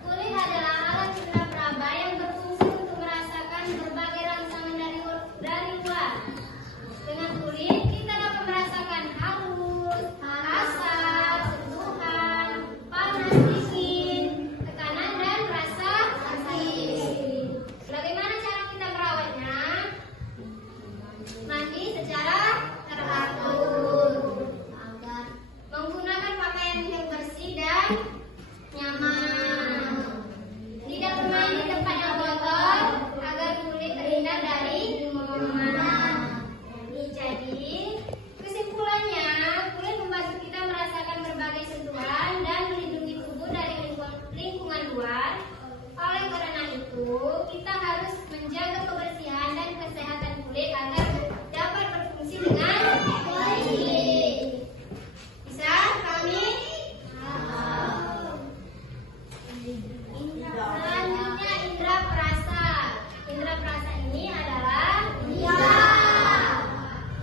Kulit adalah alat indera peraba yang panas dingin, tekanan dan rasa sakit. Bagaimana cara kita merawatnya? Mandi secara teratur, menggunakan pakaian yang bersih dan nyaman, tidak bermain di tempat yang kotor agar kulit terhindar dari kuman. Jadi, kesimpulannya, kulit membantu kita merasakan berbagai sentuhan dan melindungi tubuh dari lingkungan luar. Oleh karena itu, kita harus menjaga kebersihan dan kesehatan kulit agar dapat berfungsi dengan baik. Bisa kami? Selanjutnya indera perasa. Indera perasa ini adalah lidah.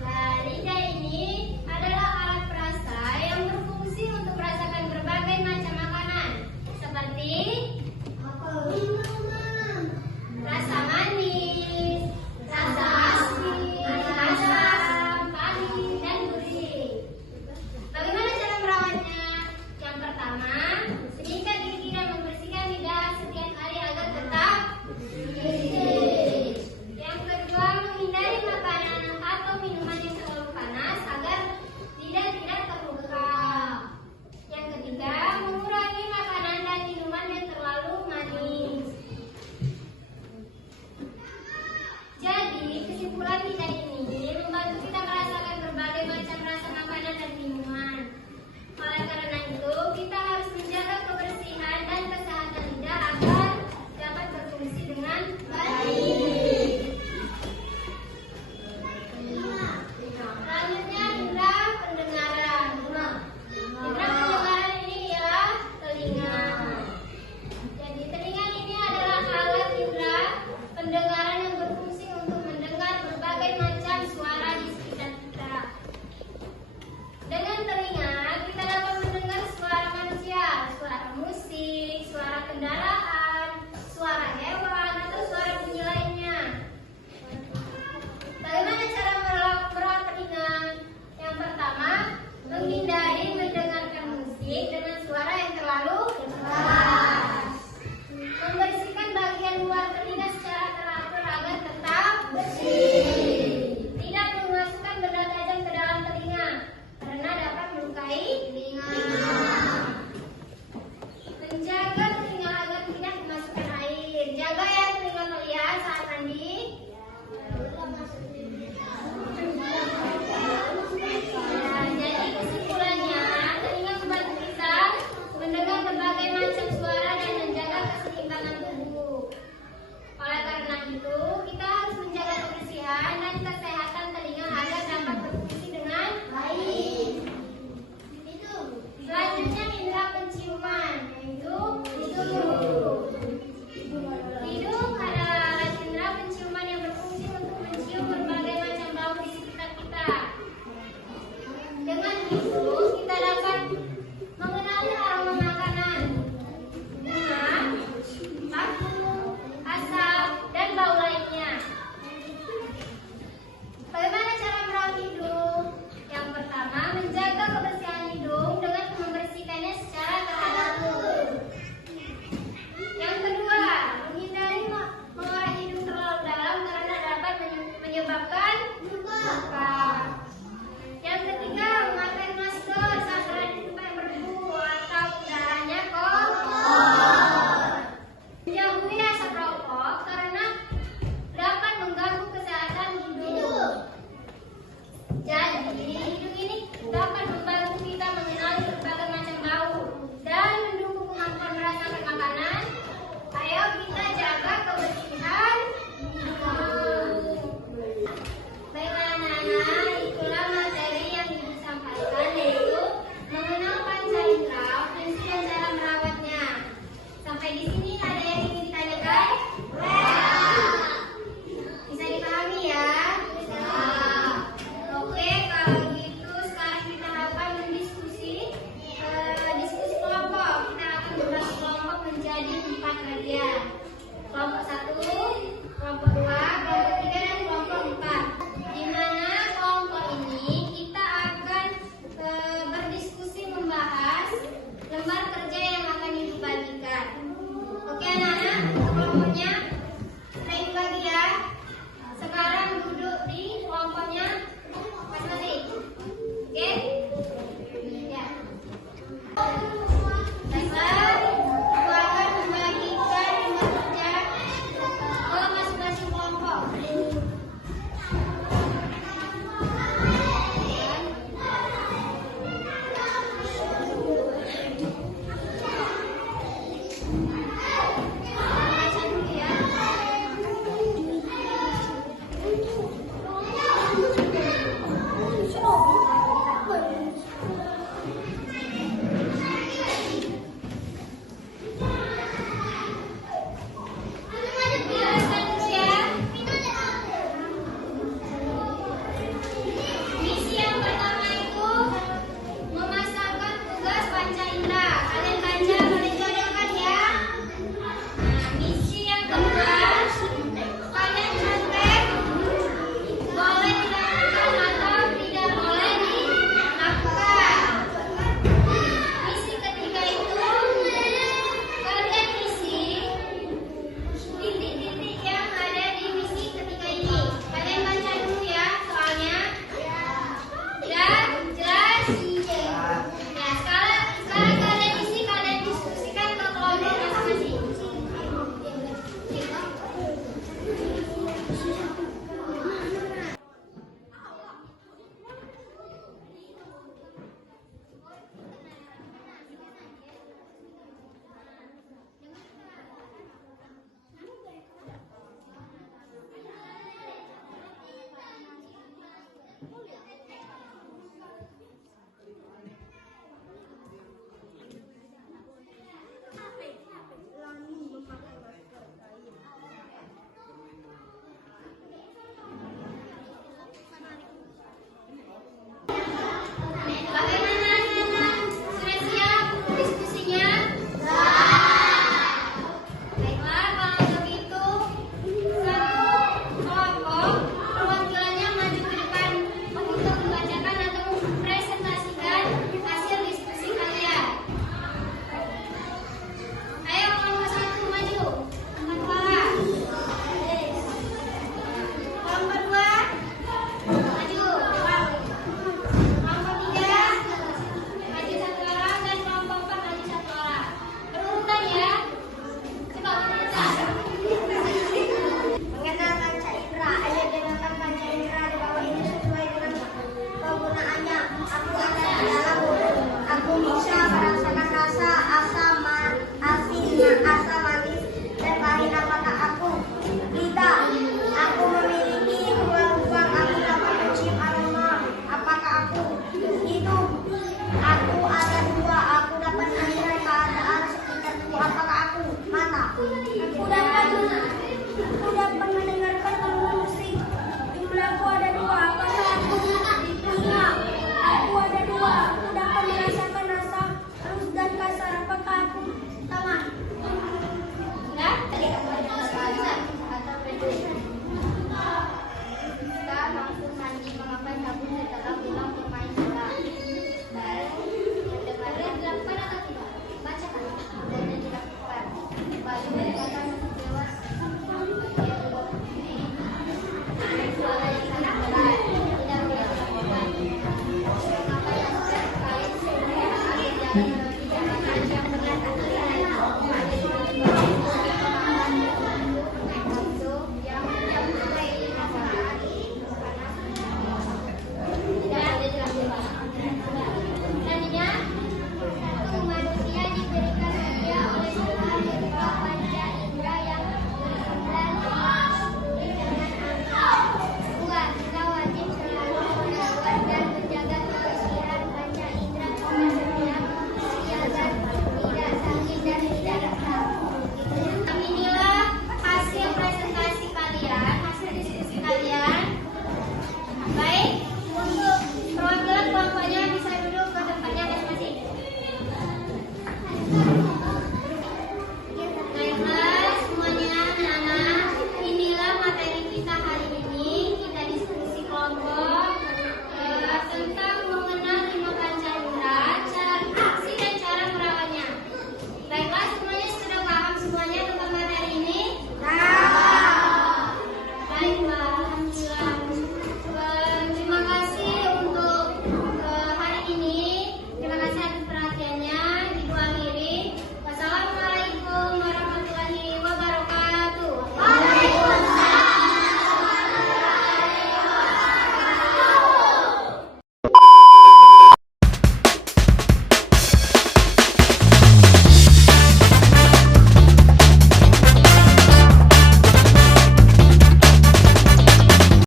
Nah, lidah ini adalah alat perasa yang berfungsi untuk merasakan berbagai macam makanan seperti rasa manis, rasa asin, asam, pahit, dan gurih. Bagaimana cara merawatnya? Yang pertama, sikat gigi dan membersihkan lidah setiap hari agar tetap bersih. Yang kedua, menghindari makanan atau minuman yang terlalu panas agar lidah tidak terluka. Yang ketiga, mengurangi makanan dan minuman yang terlalu manis. Jadi, kesimpulan lidah ini membantu kita merasakan berbagai macam rasa makanan dan minuman. Oleh karena itu, kita harus menjaga kebersihan dan kesehatan lidah agar dapat berfungsi dengan baik. Selanjutnya, indera pendengaran. Indera pendengaran ini ialah telinga. Jadi, telinga ini adalah alat indera pendengaran yang berfungsi untuk mendengar berbagai macam suara di sekitar kita. Dengan telinga, kita dapat mendengar suara manusia, suara musik, suara kendaraan, suara hewan, atau suara bunyi lainnya. Bagaimana cara merawat telinga? Yang pertama, menghindari mendengarkan musik dengan suara yang terlalu keras. Membersihkan bagian luar telinga secara teratur agar tetap bersih. Tidak memasukkan benda tajam ke dalam telinga karena dapat melukai telinga. Menjaga telinga agar tidak memasukkan air. Jaga ya telinga kalian saat mandi. Jadi kesimpulannya, telinga membantu kita mendengar berbagai macam suara dan menjaga keseimbangan tubuh. Oleh karena itu, kita harus menjaga kebersihan dan kesehatan telinga agar dapat berfungsi dengan baik. Selanjutnya indera penciuman, yaitu hidung. Hidung adalah alat indera penciuman yang berfungsi untuk mencium berbagai macam bau di sekitar kita. Dengan hidung, kita dapat mengenali aroma makanan, bunga, parfum, asap, dan bau lainnya. Bagaimana cara merawat hidung? Yang pertama, menjaga kebersihan hidung dengan membersihkannya secara teratur. Yang kedua, menghindari mengorek hidung terlalu dalam karena dapat menyebabkan luka. Yang ketiga, memakai masker saat berada di tempat yang berdebu atau udaranya kotor. Menjauhi asap rokok karena dapat mengganggu kesehatan hidung. Jadi, hidung ini dapat membantu kita mengenali berbagai macam bau dan mendukung kemampuan merasakan makanan. Ayo kita jaga kebersihan hidung. Baiklah anak-anak, itulah materi yang ibu sampaikan, yaitu mengenal panca indera, prinsip dan cara merawatnya. Sampai di sini.